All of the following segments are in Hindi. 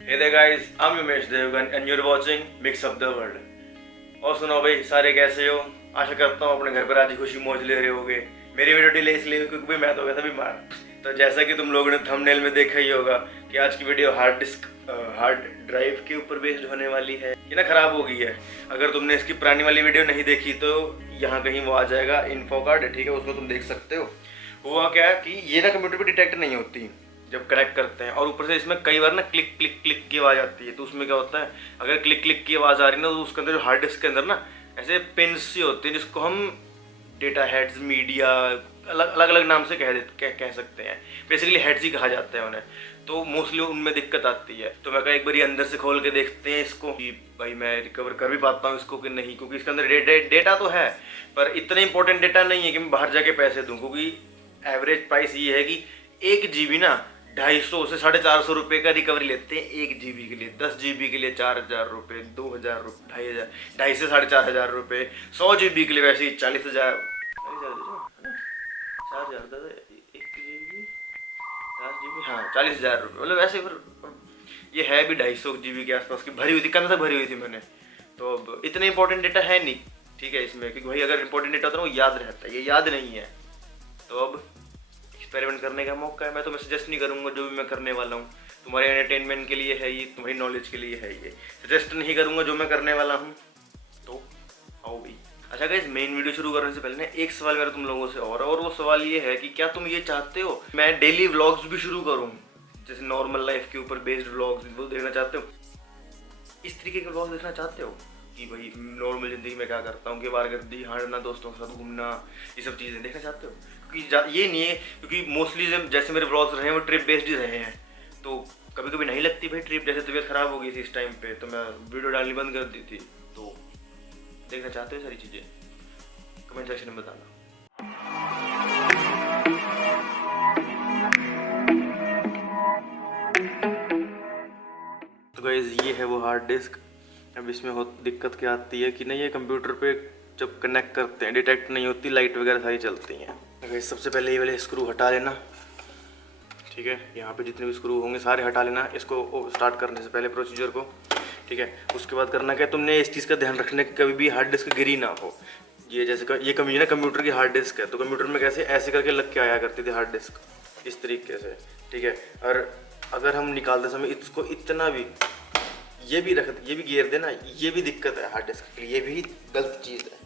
Hey there guys, I'm Umesh Devgan and you're watching Mix Up the World। और सुनो भाई, सारे कैसे हो? आशा करता हूँ अपने घर पर आज खुशी मौज ले रहे होगे। मेरी वीडियो डिले इसलिए क्योंकि मैं तो गया था बीमार। तो जैसा कि तुम लोगों ने थंबनेल में देखा ही होगा कि आज की वीडियो हार्ड ड्राइव के ऊपर बेस्ड होने वाली है। ये ना खराब हो गई है। अगर तुमने इसकी पुरानी वाली वीडियो नहीं देखी तो यहाँ कहीं वो आ जाएगा इन्फो कार्ड, ठीक है, उसमें तुम देख सकते हो। हुआ क्या कि ये ना कंप्यूटर पे डिटेक्ट नहीं होती जब कनेक्ट करते हैं, और ऊपर से इसमें कई बार ना क्लिक क्लिक क्लिक की आवाज़ आती है। तो उसमें क्या होता है, अगर क्लिक क्लिक की आवाज़ आ रही है ना, तो उसके अंदर जो हार्ड डिस्क के अंदर ना ऐसे पिन्स सी होती हैं जिसको हम डेटा हेड्स, मीडिया, अलग अलग नाम से कह सकते हैं। बेसिकली हेड्स ही कहा जाता है उन्हें। तो मोस्टली उनमें दिक्कत आती है। तो मैं कहा एक बार अंदर से खोल के देखते हैं इसको कि भाई मैं रिकवर कर भी पाता हूँ इसको कि नहीं, क्योंकि इसके अंदर डेटा तो है पर इतना इंपॉर्टेंट डेटा नहीं है कि मैं बाहर जाके पैसे दूँ। क्योंकि एवरेज प्राइस ये है कि 1 GB ना 250 से 450 रुपये का रिकवरी लेते हैं 1 GB के लिए। 10 GB के लिए 4000 रुपये, 2000 रुपये, 2,500 से 4,500 रुपये। 100 GB के लिए वैसे ही 40,000, 4,000 1 GB 10 GB, हाँ 40,000 रुपये। मतलब वैसे फिर ये है भी 250 GB के आसपास की भरी हुई थी, कम से भरी हुई थी मैंने। तो अब इतना इंपॉर्टेंट डेटा है नहीं, ठीक है इसमें, क्योंकि भाई अगर इंपॉर्टेंट डेटा होता है ना वो याद रहता है, ये याद नहीं है। तो अब एक्सपेरिमेंट करने का मौका है। मैं तुम्हें सजेस्ट नहीं करूंगा जो भी मैं करने वाला हूँ, तुम्हारे एंटरटेनमेंट के लिए है ये, तुम्हारी नॉलेज के लिए है ये। सजेस्ट नहीं करूंगा जो मैं करने वाला हूँ। तो आओ भाई। अच्छा गाइस, मेन वीडियो शुरू करने से पहले ना एक सवाल मेरा तुम लोगों से और वो सवाल ये है कि क्या तुम ये चाहते हो मैं डेली व्लॉग्स भी शुरू करूँ, जैसे नॉर्मल लाइफ के ऊपर बेस्ड व्लॉग्स, वो देखना चाहते हो? इस तरीके के व्लॉग देखना चाहते हो कि भाई नॉर्मल ज़िंदगी में क्या करता हूँ, कि बार गर्दी हारना, दोस्तों के साथ घूमना, ये सब चीज़ें देखना चाहते हो? क्योंकि ये नहीं है, क्योंकि मोस्टली जैसे मेरे व्लॉग्स रहे हैं वो ट्रिप बेस्ड ही रहे हैं। तो कभी कभी नहीं लगती भाई ट्रिप, जैसे तबीयत ख़राब हो गई थी इस टाइम पे तो मैं वीडियो डालनी बंद कर दी थी। तो देखना चाहते हो सारी चीज़ें? कमेंट सेक्शन में बताना। तो गाइस ये है वो हार्ड डिस्क। अब इसमें हो दिक्कत क्या आती है कि नहीं, ये कंप्यूटर पे जब कनेक्ट करते हैं डिटेक्ट नहीं होती, लाइट वगैरह सारी चलती हैं। तो गाइस सबसे पहले ये वाले स्क्रू हटा लेना, ठीक है। यहाँ पे जितने भी स्क्रू होंगे सारे हटा लेना इसको स्टार्ट करने से पहले प्रोसीजर को, ठीक है। उसके बाद करना क्या, तुमने इस चीज़ का ध्यान रखना कि कभी भी हार्ड डिस्क गिरी ना हो। ये जैसे ये कमी है ना कंप्यूटर की हार्ड डिस्क है, तो कंप्यूटर में कैसे ऐसे करके लग के आया करती थी हार्ड डिस्क, इस तरीके से, ठीक है। और अगर हम निकालते समय इसको इतना भी ये भी गिर देना, ये भी दिक्कत है हार्ड डिस्क के लिए, ये भी गलत चीज़ है।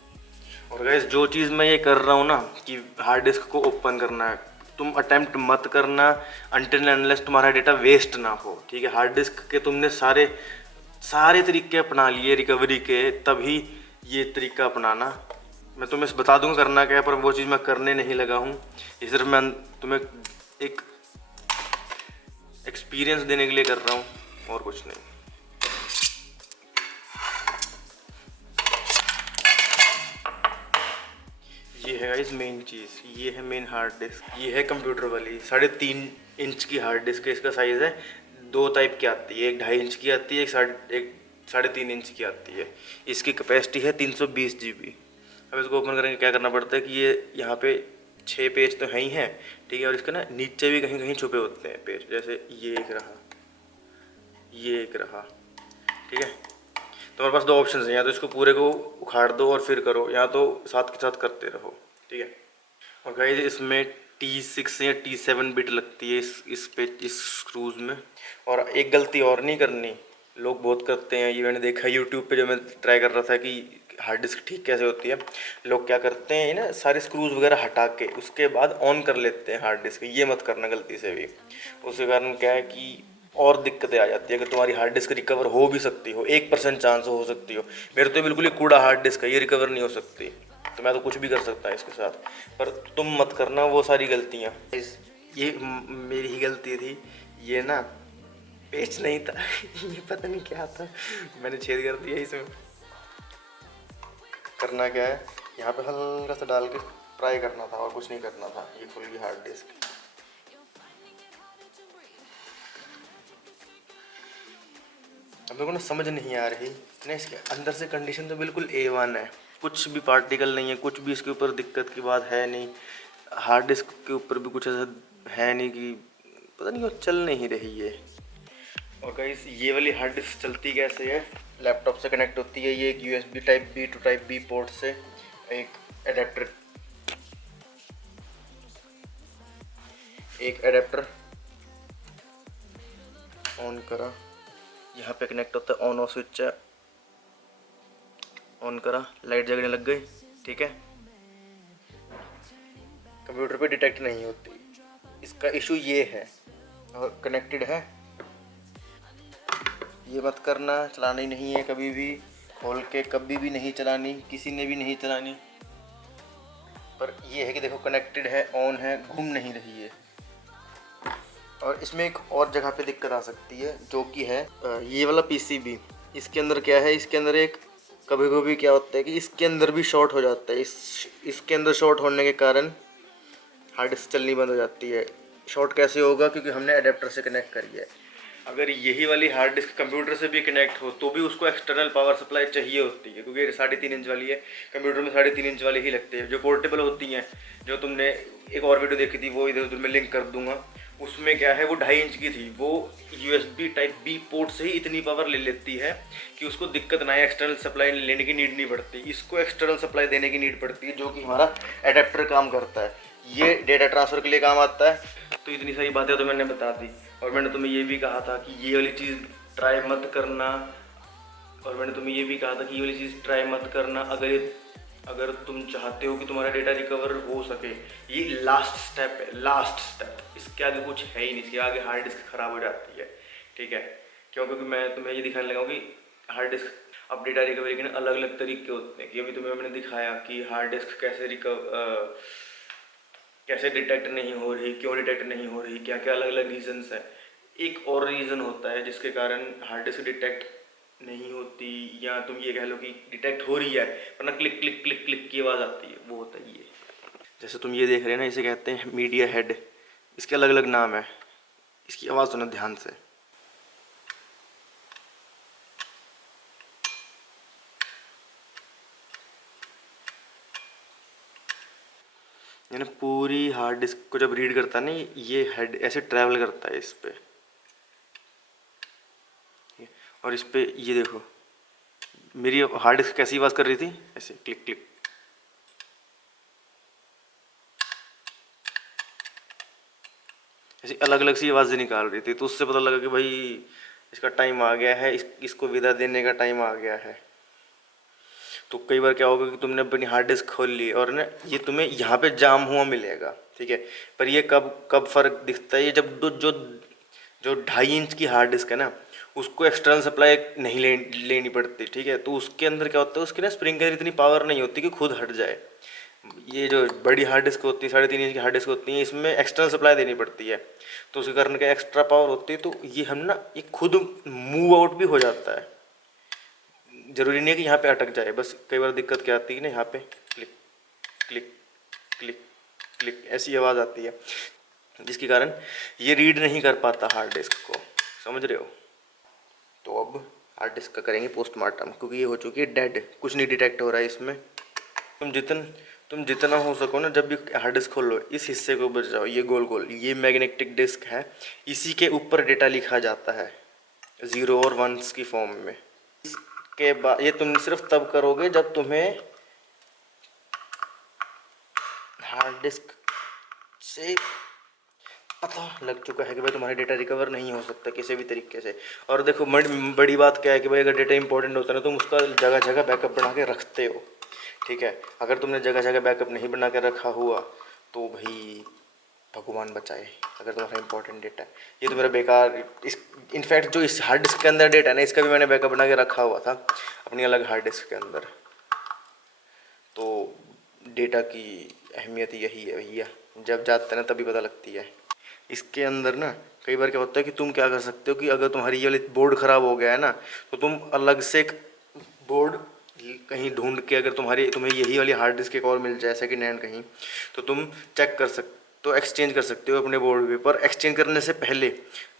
और गाइस जो चीज़ मैं ये कर रहा हूँ ना कि हार्ड डिस्क को ओपन करना है, तुम अटेम्प्ट मत करना अनटिल अनलेस तुम्हारा डेटा वेस्ट ना हो, ठीक है। हार्ड डिस्क के तुमने सारे तरीके अपना लिए रिकवरी के, तभी ये तरीका अपनाना। मैं तुम्हें बता दूंगा करना क्या है, पर वो चीज़ मैं करने नहीं लगा हूँ। ये सिर्फ मैं तुम्हें एक एक्सपीरियंस देने के लिए कर रहा हूँ और कुछ नहीं। ये है गाइस मेन चीज़, ये है मेन हार्ड डिस्क। ये है कंप्यूटर वाली 3.5 इंच की हार्ड डिस्क है। इसका साइज़ है 2 टाइप की आती है, एक 2.5 इंच की आती है, एक 3.5 इंच की आती है। इसकी कैपेसिटी है 320 GB। अब इसको ओपन करेंगे क्या करना पड़ता है कि ये यहाँ पे 6 पेज तो है ही हैं, ठीक है। और इसके ना नीचे भी कहीं कहीं छुपे होते हैं पेज, जैसे ये एक रहा, ये एक रहा, ठीक है। तुम्हारे पास 2 ऑप्शन हैं, या तो इसको पूरे को उखाड़ दो और फिर करो, या तो साथ के साथ करते रहो, ठीक है। और गाइस इसमें T6 या T7 बिट लगती है इस स्क्रूज में। और एक गलती और नहीं करनी, लोग बहुत करते हैं, ये मैंने देखा यूट्यूब पे, जो मैं ट्राई कर रहा था कि हार्ड डिस्क ठीक कैसे होती है। लोग क्या करते हैं ना, सारे स्क्रूज वगैरह हटा के उसके बाद ऑन कर लेते हैं हार्ड डिस्क। ये मत करना गलती से भी, उसके कारण क्या है कि और दिक्कतें आ जाती है। अगर तुम्हारी हार्ड डिस्क रिकवर हो भी सकती हो, 1% चांस हो सकती हो। मेरे तो बिल्कुल ही कूड़ा हार्ड डिस्क है, ये रिकवर नहीं हो सकती। तो मैं तो कुछ भी कर सकता है इसके साथ, पर तुम मत करना वो सारी गलतियाँ। ये मेरी ही गलती थी, ये ना पेच नहीं था ये पता नहीं क्या था, मैंने छेद कर दिया इसमें। करना क्या है, यहाँ पे हल्का सा डाल के ट्राई करना था और कुछ नहीं करना था। ये खुल गई हार्ड डिस्क। हम लोगों को ना समझ नहीं आ रही ना, इसके अंदर से कंडीशन तो बिल्कुल A1 है, कुछ भी पार्टिकल नहीं है, कुछ भी इसके ऊपर दिक्कत की बात है नहीं। हार्ड डिस्क के ऊपर भी कुछ ऐसा है नहीं कि पता नहीं वो चल नहीं रही है। और गाइस ये वाली हार्ड डिस्क चलती कैसे है, लैपटॉप से कनेक्ट होती है। ये एक USB type B to type B port से एक एडेप्टर ऑन करा, यहाँ पे कनेक्ट होता है, ऑन ऑफ स्विच है, ऑन करा, लाइट जगने लग गई, ठीक है। कंप्यूटर पे डिटेक्ट नहीं होती, इसका इशू ये है। और कनेक्टेड है, ये मत करना, चलानी नहीं है कभी भी, खोल के कभी भी नहीं चलानी, किसी ने भी नहीं चलानी। पर ये है कि देखो कनेक्टेड है, ऑन है, घूम नहीं रही है। और इसमें एक और जगह पे दिक्कत आ सकती है, जो कि है ये वाला PCB। इसके अंदर क्या है, इसके अंदर एक कभी कभी क्या होता है कि इसके अंदर भी शॉर्ट हो जाता है। इसके अंदर शॉर्ट होने के कारण हार्ड डिस्क चलनी बंद हो जाती है। शॉर्ट कैसे होगा, क्योंकि हमने अडेप्टर से कनेक्ट करी है। अगर यही वाली हार्ड डिस्क कंप्यूटर से भी कनेक्ट हो तो भी उसको एक्सटर्नल पावर सप्लाई चाहिए होती है, क्योंकि 3.5 इंच वाली है। कंप्यूटर में 3.5 इंच वाली ही लगती है, जो पोर्टेबल होती हैं। जो तुमने एक और वीडियो देखी थी, वो इधर उधर मैं लिंक कर दूंगा, उसमें क्या है वो 2.5 इंच की थी। वो USB टाइप बी पोर्ट से ही इतनी पावर ले लेती है कि उसको दिक्कत ना है, एक्सटर्नल सप्लाई लेने की नीड नहीं पड़ती। इसको एक्सटर्नल सप्लाई देने की नीड पड़ती है, जो कि हमारा एडेप्टर काम करता है। ये डेटा ट्रांसफ़र के लिए काम आता है। तो इतनी सारी बातें तो मैंने बता दी, और मैंने तुम्हें ये भी कहा था कि ये वाली चीज़ ट्राई मत करना, अगर तुम चाहते हो कि तुम्हारा डेटा रिकवर हो सके। ये लास्ट स्टेप है, लास्ट स्टेप, इसके आगे कुछ है ही नहीं। इसके आगे हार्ड डिस्क ख़राब हो जाती है, ठीक है। क्योंकि मैं तुम्हें ये दिखाने लगा हूँ कि हार्ड डिस्क अब डेटा रिकवरी के ना अलग अलग तरीके होते हैं। कि अभी तुम्हें मैंने दिखाया कि हार्ड डिस्क कैसे डिटेक्ट नहीं हो रही, क्यों डिटेक्ट नहीं हो रही, क्या क्या अलग अलग रीजंस है। एक और रीज़न होता है जिसके कारण हार्ड डिस्क डिटेक्ट नहीं होती, या तुम ये कह लो कि डिटेक्ट हो रही है वरना क्लिक क्लिक क्लिक क्लिक की आवाज़ आती है, वो होता है ये। जैसे तुम ये देख रहे हैं ना, इसे कहते हैं मीडिया हेड। इसके अलग अलग नाम है, इसकी आवाज़ सुनो ध्यान से। यानी पूरी हार्ड डिस्क को जब रीड करता है ना, ये हेड ऐसे ट्रैवल करता है इस पे, और इस पे ये देखो मेरी हार्ड डिस्क कैसी आवाज़ कर रही थी, ऐसे क्लिक क्लिक। ऐसी अलग अलग सी आवाज़ें निकाल रही थी। तो उससे पता लगा कि भाई इसका टाइम आ गया है, इसको विदा देने का टाइम आ गया है। तो कई बार क्या होगा कि तुमने अपनी हार्ड डिस्क खोल ली और ना ये तुम्हें यहाँ पे जाम हुआ मिलेगा, ठीक है। पर ये कब कब फ़र्क दिखता है, ये जब जो जो 2.5 इंच की हार्ड डिस्क है ना, उसको एक्सटर्नल सप्लाई नहीं लेनी पड़ती, ठीक है। तो उसके अंदर क्या होता है, उसकी ना स्प्रिंग के अंदर इतनी पावर नहीं होती कि खुद हट जाए। ये जो बड़ी हार्ड डिस्क होती है, 3.5 इंच की हार्ड डिस्क होती है, इसमें एक्सटर्नल सप्लाई देनी पड़ती है, तो उसके कारण क्या एक्स्ट्रा पावर होती है। तो ये हम ना ये खुद मूव आउट भी हो जाता है, ज़रूरी नहीं है कि यहाँ पे अटक जाए। बस कई बार दिक्कत क्या आती है ना, यहाँ पे क्लिक क्लिक क्लिक क्लिक ऐसी आवाज़ आती है, जिसके कारण ये रीड नहीं कर पाता हार्ड डिस्क को, समझ रहे हो। तो अब हार्ड डिस्क का करेंगे पोस्टमार्टम, क्योंकि ये हो चुकी है डेड, कुछ नहीं डिटेक्ट हो रहा है इसमें। तुम जितना हो सको ना, जब भी हार्ड डिस्क खोलो इस हिस्से को बचाओ, ये गोल गोल, ये मैग्नेटिक डिस्क है, इसी के ऊपर डेटा लिखा जाता है 0 और 1s की फॉर्म में। इसके बाद ये तुम सिर्फ तब करोगे जब तुम्हें हार्ड डिस्क से पता लग चुका है कि भाई तुम्हारा डेटा रिकवर नहीं हो सकता किसी भी तरीके से। और देखो बड़ी बात क्या है कि भाई अगर डेटा इंपॉर्टेंट होता है ना, तुम उसका जगह जगह बैकअप बना के रखते हो, ठीक है। अगर तुमने जगह जगह बैकअप नहीं बना के रखा हुआ तो भाई भगवान बचाए, अगर तुम्हारा इंपॉर्टेंट डेटा है ये तो मेरा बेकार। इस इनफैक्ट जो इस हार्ड डिस्क के अंदर डेटा है ना, इसका भी मैंने बैकअप बना के रखा हुआ था अपनी अलग हार्ड डिस्क के अंदर। तो डेटा की अहमियत यही है भैया, जब जाते हैं ना तभी पता लगती है। इसके अंदर ना कई बार क्या होता है कि तुम क्या कर सकते हो कि अगर तुम्हारी ये वाली बोर्ड ख़राब हो गया है ना, तो तुम अलग से एक बोर्ड कहीं ढूंढ के, अगर तुम्हें यही वाली हार्ड डिस्क एक और मिल जाए सेकेंड हैंड कहीं, तो तुम चेक कर सकते, तो एक्सचेंज कर सकते हो अपने बोर्ड पे। पर एक्सचेंज करने से पहले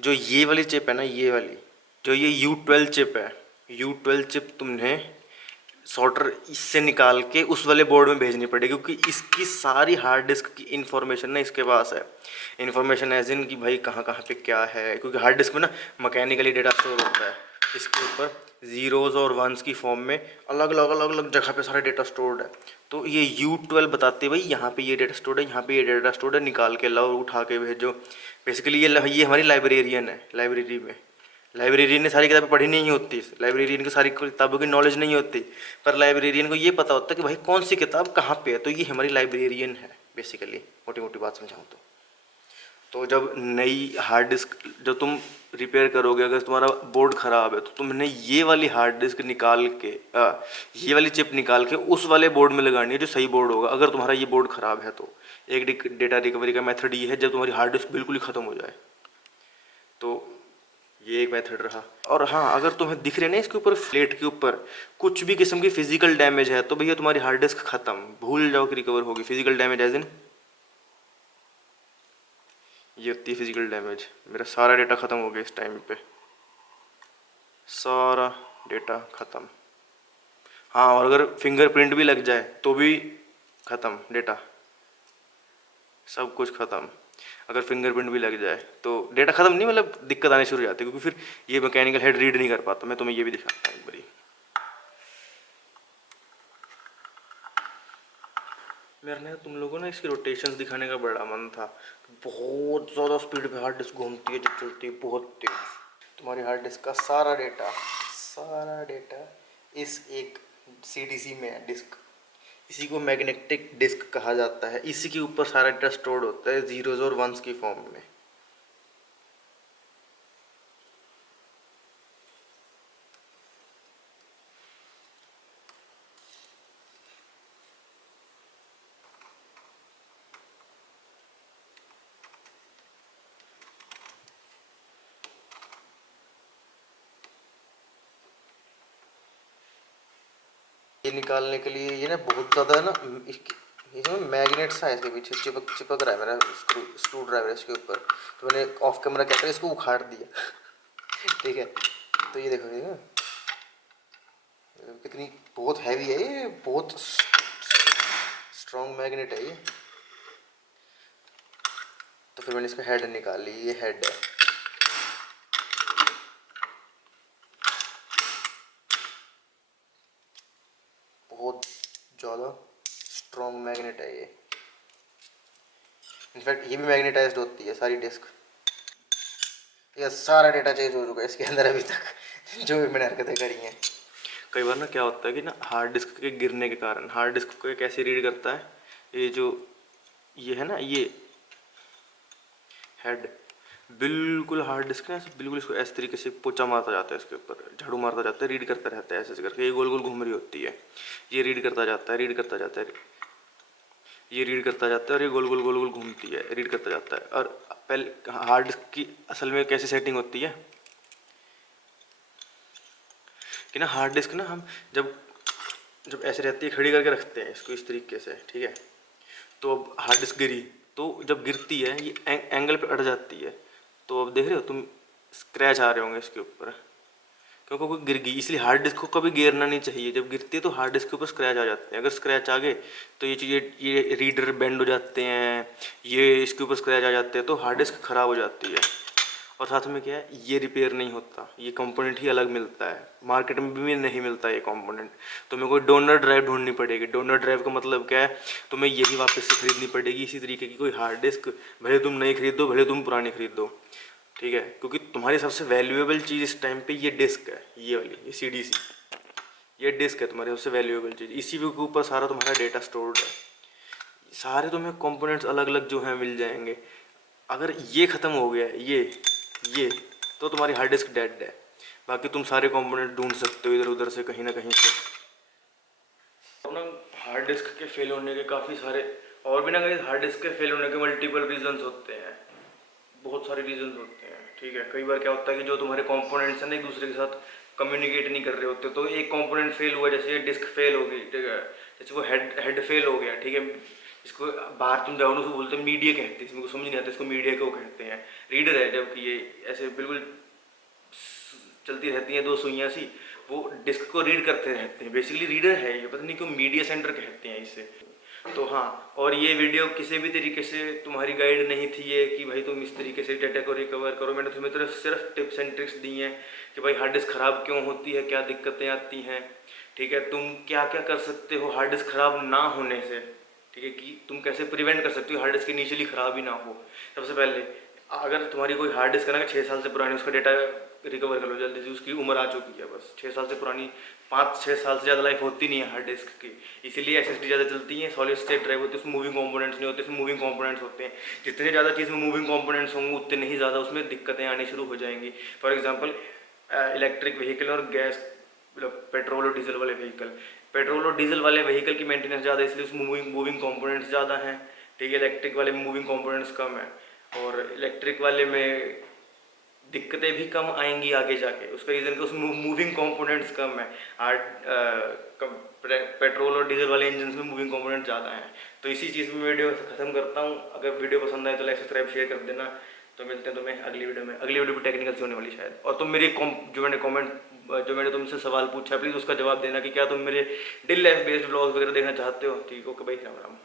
जो ये वाली चिप है ना, ये वाली जो ये U12 चिप है, U12 चिप तुम्हें सॉर्टर इससे निकाल के उस वाले बोर्ड में भेजनी पड़ेगी, क्योंकि इसकी सारी हार्ड डिस्क की इन्फॉर्मेशन ना इसके पास है। इन्फॉर्मेशन एज इन कि भाई कहाँ कहाँ पे क्या है, क्योंकि हार्ड डिस्क में ना मैकेनिकली डेटा स्टोर होता है। इसके ऊपर ज़ीरोज़ और वंस की फॉर्म में अलग अलग अलग अलग जगह पे सारा डेटा स्टोर्ड है। तो ये U12 बताते भाई यहाँ पे ये डेटा स्टोर्ड है, यहाँ पे ये डेटा स्टोर्ड है, निकाल के लाओ, उठा के भेजो। बेसिकली ये हमारी लाइब्रेरियन है। लाइब्रेरी में लाइब्रेरियन ने सारी किताबें पढ़ी नहीं होती, लाइब्रेरियन को सारी किताबों की नॉलेज नहीं होती, पर लाइब्रेरियन को ये पता होता है कि भाई कौन सी किताब कहाँ पे है। तो ये हमारी लाइब्रेरियन है बेसिकली, मोटी मोटी बात समझाऊँ तो जब नई हार्ड डिस्क जब तुम रिपेयर करोगे, अगर तुम्हारा बोर्ड ख़राब है तो तुमने ये वाली हार्ड डिस्क निकाल के ये वाली चिप निकाल के उस वाले बोर्ड में लगानी है जो सही बोर्ड होगा, अगर तुम्हारा ये बोर्ड ख़राब है तो। एक डेटा रिकवरी का मेथड ये है, जब तुम्हारी हार्ड डिस्क बिल्कुल ही ख़त्म हो जाए तो ये एक मेथड रहा। और हाँ, अगर तुम्हें दिख रहे ना इसके ऊपर फ्लेट के ऊपर कुछ भी किस्म की फिजिकल डैमेज है तो भैया तुम्हारी हार्ड डिस्क ख़त्म, भूल जाओ कि रिकवर होगी। फिजिकल डैमेज एज इन ये होती है फिजिकल डैमेज। मेरा सारा डेटा ख़त्म हो गया इस टाइम पे, सारा डेटा ख़त्म। हाँ, और अगर फिंगरप्रिंट भी लग जाए तो भी ख़त्म डेटा, सब कुछ ख़त्म। अगर फिंगरप्रिंट भी लग जाए तो डेटा ख़त्म नहीं, मतलब दिक्कत आनी शुरू हो जाती है, क्योंकि फिर ये मैकेनिकल हेड रीड नहीं कर पाता। मैं तुम्हें ये भी दिखाता हूँ एक बारी। मेरा ना तुम लोगों को ना इसकी रोटेशंस दिखाने का बड़ा मन था। बहुत ज़्यादा स्पीड पे हार्ड डिस्क घूमती है जब चलती है, बहुत तेज। तुम्हारी हार्ड डिस्क का सारा डेटा इस एक CDC में है डिस्क। इसी को मैग्नेटिक डिस्क कहा जाता है। इसी के ऊपर सारा डेटा स्टोर्ड होता है ज़ीरोज़ और वंस की फॉर्म में। ये निकालने के लिए ये ना बहुत ज़्यादा है ना, इसमें मैग्नेट सा है इसके पीछे, चिपक रहा है मेरा स्क्रू ड्राइवर इसके ऊपर। तो मैंने ऑफ कैमरा क्या करा, इसको उखाड़ दिया ठीक है। तो ये देखो कितनी बहुत हैवी है ये, बहुत स्ट्रॉन्ग मैग्नेट है ये। तो फिर मैंने इसका हेड निकाल ली, ये हेड है। बहुत ज़्यादा स्ट्रॉन्ग मैग्नेट है ये। इनफैक्ट ये भी मैग्नेटाइज्ड होती है सारी डिस्क। ये सारा डेटा चेंज हो चुका है इसके अंदर अभी तक जो भी मैंने हरकतें करी हैं। कई बार ना क्या होता है कि ना हार्ड डिस्क के गिरने के कारण हार्ड डिस्क को कैसे रीड करता है, ये जो ये है ना, ये हेड बिल्कुल हार्ड डिस्क ना, बिल्कुल इसको ऐसे तरीके से पोचा मारता जाता है, इसके ऊपर झाड़ू मारता जाता है, रीड करता रहता है ऐसे ऐसे करके। ये गोल गोल घूम रही होती है, ये रीड करता जाता है, रीड करता जाता है, ये रीड करता जाता है, और ये गोल गोल गोल गोल घूमती है, रीड करता जाता है। और पहले हार्ड डिस्क की असल में कैसे सेटिंग होती है कि ना, हार्ड डिस्क ना हम जब जब ऐसे रहती है खड़ी करके रखते हैं इसको इस तरीके से, ठीक है। तो अब हार्ड डिस्क गिरी, तो जब गिरती है ये एंगल पे अट जाती है। तो अब देख रहे हो तुम, स्क्रैच आ रहे होंगे इसके ऊपर, क्योंकि वो गिर गई। इसलिए हार्ड डिस्क को कभी गिरना नहीं चाहिए। जब गिरती है तो हार्ड डिस्क के ऊपर स्क्रैच आ जाते हैं। अगर स्क्रैच आ गए तो ये चीज़ें, ये रीडर बेंड हो जाते हैं, ये इसके ऊपर स्क्रैच आ जाते हैं, तो हार्ड डिस्क ख़राब हो जाती है। और साथ में क्या है, ये रिपेयर नहीं होता, ये कंपोनेंट ही अलग मिलता है, मार्केट में भी नहीं मिलता ये कंपोनेंट। तो मेरे को डोनर ड्राइव ढूंढनी पड़ेगी। डोनर ड्राइव का मतलब क्या है, तुम्हें यही वापस से खरीदनी पड़ेगी। इसी तरीके की कोई हार्ड डिस्क, भले तुम नई खरीद दो, भले तुम पुरानी खरीद दो, ठीक है। क्योंकि तुम्हारी सबसे वैल्यूएबल चीज़ इस टाइम पे ये डिस्क है, ये वाली, ये CDC, ये डिस्क है तुम्हारी सबसे वैल्यूएबल चीज़। इसी के ऊपर सारा तुम्हारा डेटा स्टोर्ड है। सारे तुम्हें कंपोनेंट्स अलग अलग जो हैं मिल जाएंगे। अगर ये ख़त्म हो गया है, ये तो तुम्हारी हार्ड डिस्क डेड है। बाकी तुम सारे कंपोनेंट ढूंढ सकते हो इधर उधर से, कहीं ना कहीं से। और ना हार्ड डिस्क के फेल होने के काफ़ी सारे और भी ना, कहीं हार्ड डिस्क के फेल होने के मल्टीपल रीजंस होते हैं, बहुत सारे रीजंस होते हैं, ठीक है। कई बार क्या होता है कि जो तुम्हारे कंपोनेंट्स हैं ना एक दूसरे के साथ कम्युनिकेट नहीं कर रहे होते, तो एक कंपोनेंट फेल हुआ, जैसे ये डिस्क फेल हो गई, ठीक है, जैसे वो हेड फेल हो गया, ठीक है। इसको बाहर तुम जाओ ना, उसको बोलते हैं मीडिया कहते हैं, इसमें समझ नहीं आता इसको मीडिया क्यों कहते हैं। रीडर है, जबकि ये ऐसे बिल्कुल चलती रहती हैं दो सुइयाँ सी, वो डिस्क को रीड करते रहते हैं, बेसिकली रीडर है ये, पता नहीं क्यों मीडिया सेंटर कहते हैं इसे। तो हाँ, और ये वीडियो किसी भी तरीके से तुम्हारी गाइड नहीं थी ये कि भाई तुम इस तरीके से डेटा को रिकवर करो। मैंने तुम्हें तो सिर्फ टिप्स एंड ट्रिक्स दी हैं कि भाई हार्ड डिस्क ख़राब क्यों होती है, क्या दिक्कतें आती हैं, ठीक है, तुम क्या क्या कर सकते हो हार्ड डिस्क ख़राब ना होने से, ठीक है, कि तुम कैसे प्रिवेंट कर सकते हो हार्ड डिस्क इनिशियली ख़राब ही ना हो। सबसे पहले अगर तुम्हारी कोई हार्ड डिस्क है ना 6 साल से पुरानी, उसका डेटा रिकवर कर लो जल्दी से, उसकी उम्र आ चुकी है, बस 6 साल से पुरानी, 5-6 साल से ज़्यादा लाइफ होती नहीं है हार्ड डिस्क की, इसीलिए एसएसडी ज़्यादा चलती हैं। सॉलिड स्टेट ड्राइव होती है, उसमें मूविंग कंपोनेंट्स नहीं होते, उसमें मूविंग कंपोनेंट्स होते हैं। जितने ज़्यादा चीज़ में मूविंग कंपोनेंट्स होंगे उतने ही ज़्यादा उसमें दिक्कतें आनी शुरू हो जाएंगी। फॉर एग्जाम्पल इलेक्ट्रिक व्हीकल और गैस, मतलब पेट्रोल और डीजल वाले व्हीकल, पेट्रोल और डीजल वाले व्हीकल की मेंटेनेंस ज़्यादा, इसलिए उसमें मूविंग कंपोनेंट्स ज़्यादा हैं, ठीक है। इलेक्ट्रिक वाले में मूविंग कंपोनेंट्स कम है, और इलेक्ट्रिक वाले में दिक्कतें भी कम आएंगी आगे जाके, उसका रीज़न कि उसमें मूविंग कंपोनेंट्स कम है। पेट्रोल और डीजल वाले इंजन में मूविंग कंपोनेंट ज़्यादा हैं। तो इसी चीज़ में वीडियो ख़त्म करता हूँ। अगर वीडियो पसंद आए तो लाइक सब्सक्राइब शेयर कर देना। तो मिलते हैं तुम्हें अगली वीडियो में। अगली वीडियो भी टेक्निकल से होने वाली शायद। और तुम मेरी जो मैंने तुमसे सवाल पूछा, प्लीज़ उसका जवाब देना कि क्या तुम मेरे डेली लाइफ बेस्ड व्लॉग्स वगैरह देखना चाहते हो। ठीक है, ओके भाई, राम राम।